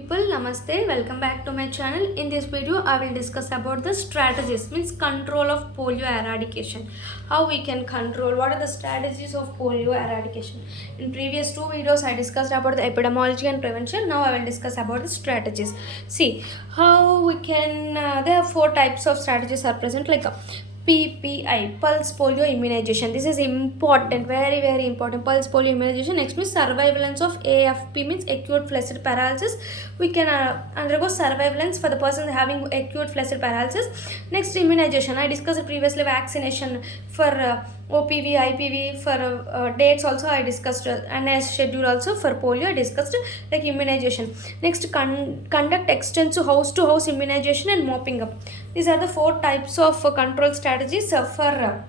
People, namaste, welcome back to my channel. In this video I will discuss about the strategies, means control of polio eradication. How we can control, what are the strategies of polio eradication. In previous two videos I discussed about the epidemiology and prevention. Now I will discuss about the strategies. See how we can there are four types of strategies are present, like PPI, pulse polio immunization. This is important, very very important. Pulse polio immunization. Next means surveillance of AFP, means acute flaccid paralysis. We can undergo surveillance for the person having acute flaccid paralysis. Next, immunization. I discussed previously vaccination for OPV, IPV. For dates also I discussed, and as schedule also for polio I discussed, like immunization. Next, conduct extensive house to house immunization and mopping up. These are the four types of control strategies for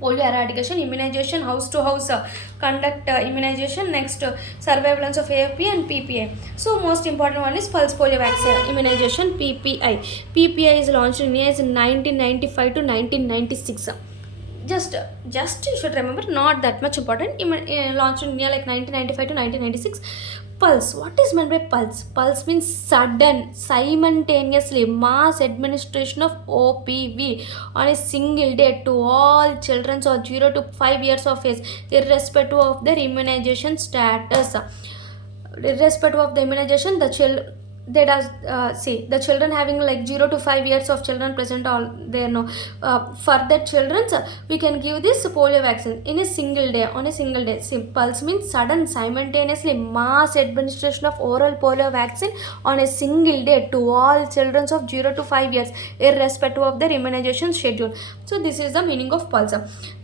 polio eradication: immunization, house to house conduct immunization, next surveillance of AFP and PPI. So most important one is pulse polio vaccine immunization, PPI. PPI is launched in India in 1995 to 1996. Just you should remember, not that much important. Launched in India like 1995 to 1996. Pulse, what is meant by pulse? Pulse means sudden, simultaneously mass administration of OPV on a single day to all children of 0 to 5 years of age, irrespective of their immunization status. Irrespective of the immunization, they does see the children having like 0 to 5 years of children present, all there no for that children we can give this polio vaccine in a single day, on a single day. See, pulse means sudden, simultaneously mass administration of oral polio vaccine on a single day to all children of 0 to 5 years, irrespective of their immunization schedule. So this is the meaning of pulse.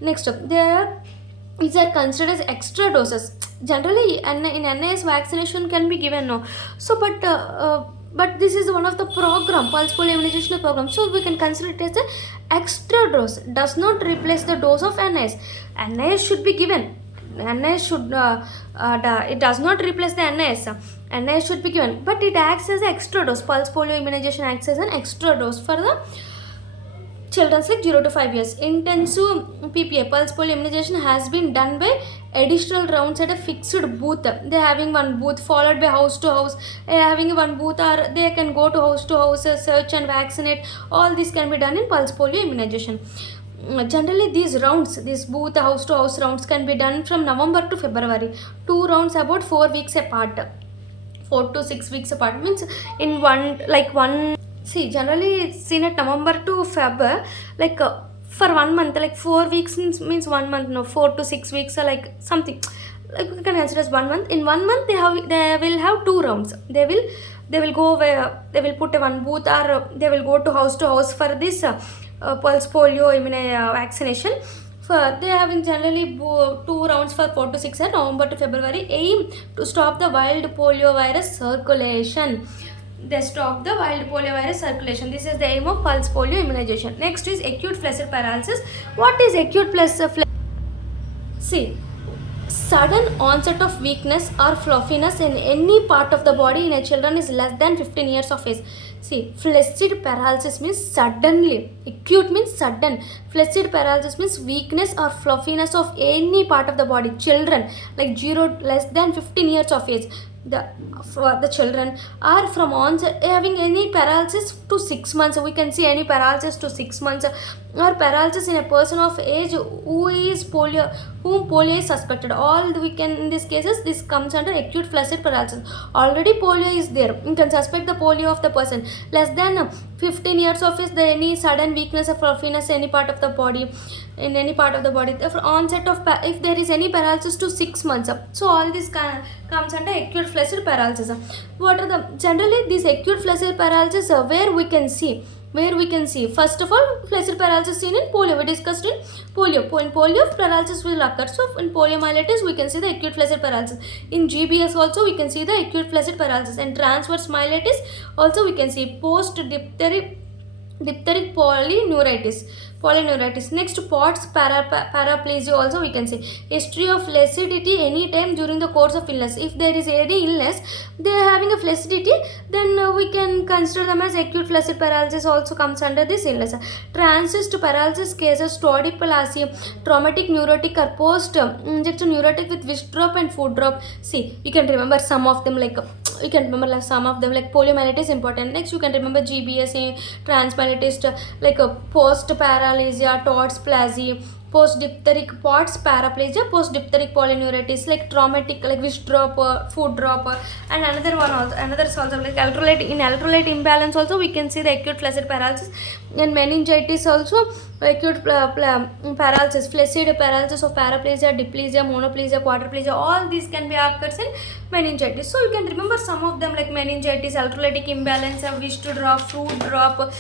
Next, these are considered as extra doses. Generally in NIS vaccination can be given, no, so but this is one of the program, pulse polio immunization program, so we can consider it as an extra dose. Does not replace the dose of NIS. NIS should be given. NIS should it does not replace the NIS. NIS should be given, but it acts as an extra dose. Pulse polio immunization acts as an extra dose for the children like 0 to 5 years. Intensive PPA, pulse polio immunization, has been done by additional rounds at a fixed booth. They are having one booth followed by house to house. They are having one booth, or they can go to house, search and vaccinate. All this can be done in pulse polio immunization. Generally these rounds, this booth house to house rounds can be done from November to February. 2 rounds about 4 weeks apart. 4 to 6 weeks apart, means in one. See, generally it's seen at November to Feb, like for 1 month, like 4 weeks means 1 month, no, 4 to 6 weeks, like something, like we can consider as 1 month. In 1 month they will have 2 rounds. They will go where they will put a one booth, or they will go to house for this pulse polio vaccination. For they are having generally 2 rounds for 4 to 6 and November to February. Aim to stop the wild polio virus circulation. They stop the wild polio virus circulation. This is the aim of pulse polio immunization. Next is acute flaccid paralysis. What is acute flaccid? See, sudden onset of weakness or fluffiness in any part of the body in a children is less than 15 years of age. See, flaccid paralysis means suddenly. Acute means sudden. Flaccid paralysis means weakness or fluffiness of any part of the body. Children like 0 less than 15 years of age. For the children are from onset having any paralysis to 6 months. We can see any paralysis to 6 months, or paralysis in a person of age whom polio is suspected. All we can, in these cases, this comes under acute flaccid paralysis. Already polio is there, you can suspect the polio of the person. Less than 15 years of age, any sudden weakness or fluffiness any part of the body, in any part of the body. The onset of if there is any paralysis to 6 months, so all this comes under acute flaccid paralysis. What are the generally these acute flaccid paralysis where we can see? First of all, flaccid paralysis seen in polio. We discussed in polio. In polio, paralysis will occur. So in poliomyelitis, we can see the acute flaccid paralysis. In GBS also, we can see the acute flaccid paralysis. In transverse myelitis, also we can see post diphtheric polyneuritis. Next, POTS paraplegia also we can see. History of flaccidity any time during the course of illness. If there is any illness, they are having a flaccidity, then we can consider them as acute flaccid paralysis also comes under this illness. Transient paralysis cases, todipalacia, traumatic neurotic or post injection neurotic with wish drop and food drop. See, you can remember some of them, like You can remember like some of them, like poliomyelitis important. Next you can remember GBS, transmyelitis, like post paralysia, TOTS plasia, post diphtheric POTS paraplegia, post diphtheric polyneuritis, like traumatic, like wish drop, food drop, and another one also, another is also like electrolyte imbalance. Also we can see the acute flaccid paralysis, and meningitis also, acute paralysis, flaccid paralysis of paraplegia, diplegia, monoplegia, quadriplegia. All these can be occurs in meningitis. So you can remember some of them like meningitis, electrolytic imbalance, wish to drop, food drop,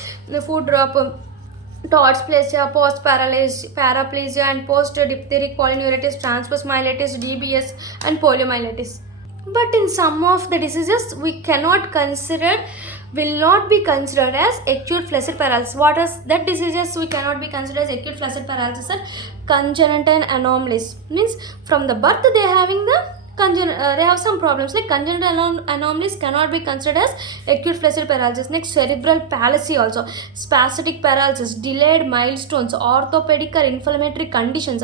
TOTS plasia, post paraplegia, and post diphtheric polyneuritis, transverse myelitis, DBS, and poliomyelitis. But in some of the diseases we cannot consider, will not be considered as acute flaccid paralysis. What is that diseases we cannot be considered as acute flaccid paralysis? Are congenital anomalies, means from the birth they having the they have some problems, like congenital anomalies cannot be considered as acute flaccid paralysis. Next, cerebral palsy also, spastic paralysis, delayed milestones, orthopedic or inflammatory conditions,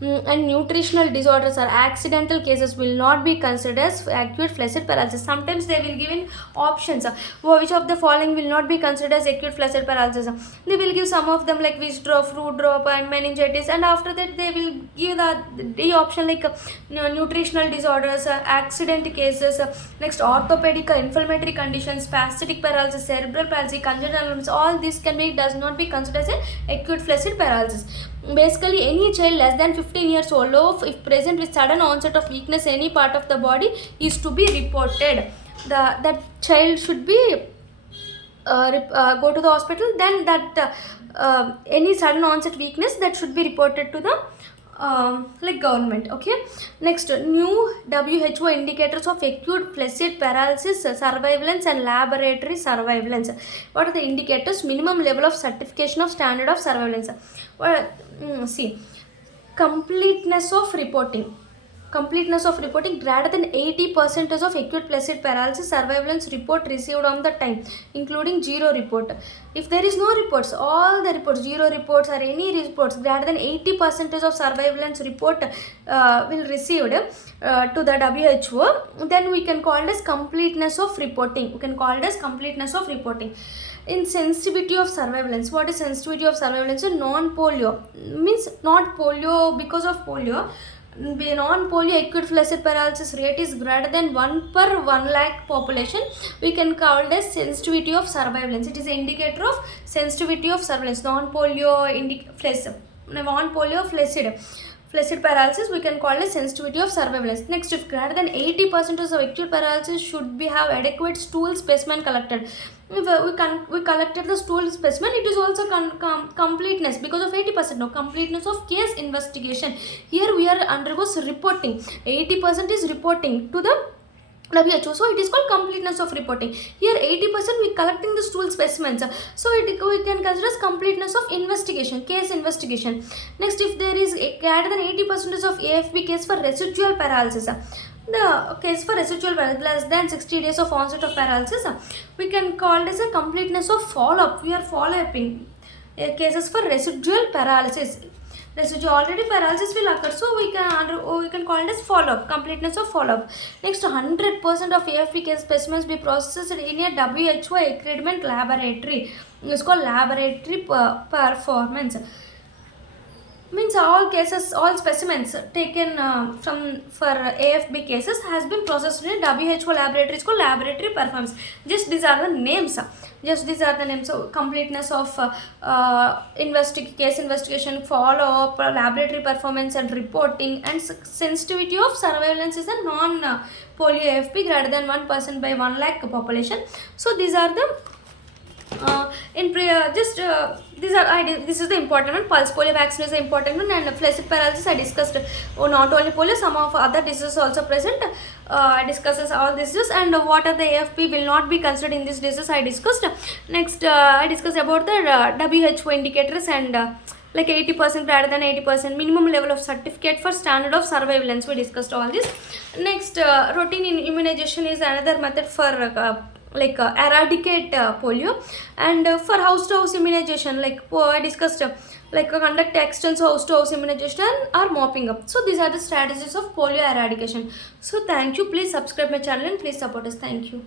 and nutritional disorders or accidental cases will not be considered as acute flaccid paralysis. Sometimes they will give in options, which of the following will not be considered as acute flaccid paralysis. They will give some of them like wish drop, fruit drop, and meningitis, and after that they will give the option like nutritional disorders, accident cases, next orthopedic inflammatory conditions, spastic paralysis, cerebral palsy, congenital anomalies. All these does not be considered as an acute flaccid paralysis. Basically, any child less than 15 years old, if present with sudden onset of weakness any part of the body, is to be reported. That child should be go to the hospital. Then that any sudden onset weakness, that should be reported to the like government. Okay, next, new WHO indicators of acute flaccid paralysis surveillance and laboratory surveillance. What are the indicators? Minimum level of certification of standard of surveillance. See, completeness of reporting greater than 80% of acute flaccid paralysis surveillance report received on the time, including zero report. If there is no reports, all the reports, zero reports or any reports greater than 80% of surveillance report will received to the WHO, then we can call it as completeness of reporting. In sensitivity of surveillance, what is sensitivity of surveillance? Non-polio means not polio, because of polio. Non-polio acute flaccid paralysis rate is greater than 1 per 1 lakh population, we can call it as sensitivity of surveillance. It is an indicator of sensitivity of surveillance. Non-polio flaccid paralysis, we can call it sensitivity of surveillance. Next, if greater than 80% of acute paralysis should be have adequate stool specimen collected. If we collected the stool specimen, it is also completeness, because of 80%. No, completeness of case investigation. Here we are undergoes reporting. 80% is reporting to the WHO, so it is called completeness of reporting. Here 80% we collecting the stool specimens, so we can consider as completeness of investigation, case investigation. Next, if there is greater than 80% of AFB case for residual paralysis, the case for residual paralysis less than 60 days of onset of paralysis, we can call this a completeness of follow-up. We are follow-upping cases for residual paralysis. Residual already paralysis will occur, so we can call it as follow-up, completeness of follow-up. Next, 100% of AFP case specimens be processed in a WHO accredited laboratory. It's called laboratory performance. Means all specimens taken for AFB cases has been processed in WHO laboratory. It's called laboratory performance. Just these are the names. So completeness of case investigation, follow-up, laboratory performance and reporting, and sensitivity of surveillance is a non-polio AFP greater than 1% by 1 lakh population. So these are the this is the important one. Pulse polio vaccine is the important one, and flaccid paralysis I discussed. Not only polio, some of other diseases also present. I discusses all diseases, and what are the AFP will not be considered in this disease I discussed. Next, I discussed about the WHO indicators and like 80%, greater than 80%, minimum level of certificate for standard of surveillance. We discussed all this. Next, routine immunization is another method for eradicate polio. And for house to house immunization, like I discussed, conduct extensive house to house immunization or mopping up. So these are the strategies of polio eradication. So thank you. Please subscribe my channel and please support us. Thank you.